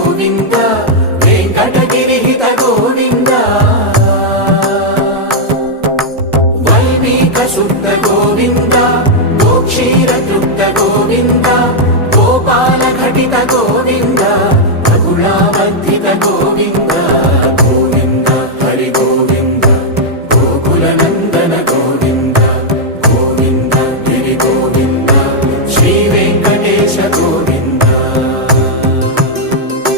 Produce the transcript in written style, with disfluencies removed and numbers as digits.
గోవింద వెంకటగిరిహిత గోవింద వల్మీక శుద్ధ గోవింద గోక్షీర తృప్త గోవింద గోపాల ఘటిత గోవింద రఘుళావర్ధిత గోవింద